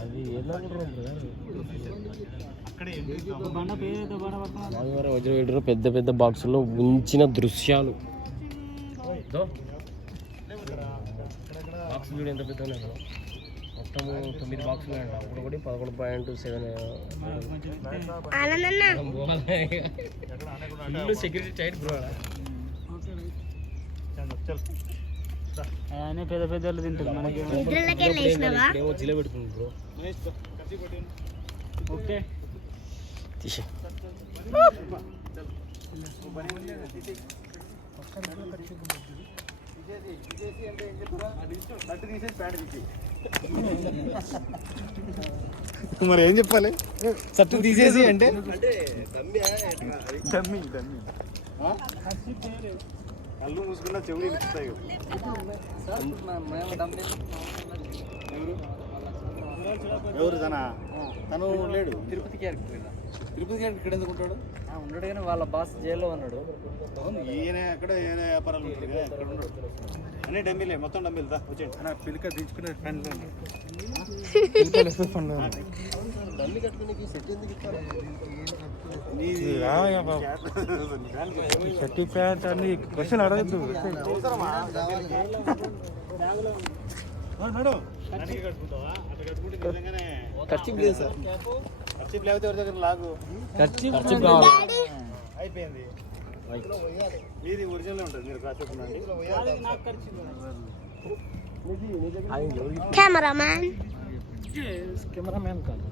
అది వజ్రవేడులో పెద్ద పెద్ద బాక్సుల్లో ఉంచిన దృశ్యాలు. బాక్సులు చూడు ఎంత పెద్ద ఉన్నాయి. మొత్తం 9 బాక్సులు అంట. ఒకటి 11.7 ఫుల్ సెక్యూరిటీ టైట్ బ్రో. పెద్ద పెద్ద తింటారు మనకి. జిల పెడుతుంది బ్రో. ఓకే తీసే మరి ఏం చెప్పాలి? షర్ట్ తీసేసి అంటే కళ్ళు మూసుకున్న చెవులు ఇస్తాయి. ఎవరు తను లేడు. తిరుపతికి ఇక్కడ ఎందుకు ఉంటాడు? ఉన్నాడు కానీ వాళ్ళ బాస్ జైల్లో ఉన్నాడు. ఈయన ఎక్కడ ఏమైనా వ్యాపారాలు ఉంటుంది కదా, ఎక్కడ ఉన్నాడు. అన్నీ డమ్మీలే, మొత్తం డమ్మీలు. వచ్చేయండి. పిలిక దించుకునే ఫ్రెండ్లో డమ్మీ కట్టుకునే సెట్ ఎందుకు ఇస్తారు? షర్ట్ ప్యాంట్ అన్ని క్వశ్చన్ అడగద్దు. ఖర్చు లేదు సార్. ఖర్చు లేకపోతే ఎవరి దగ్గర లాగు. ఖర్చు అయిపోయింది. మీది ఒరిజినల్ ఉంటుంది. మీరు కెమెరామ్యాన్ కాదు.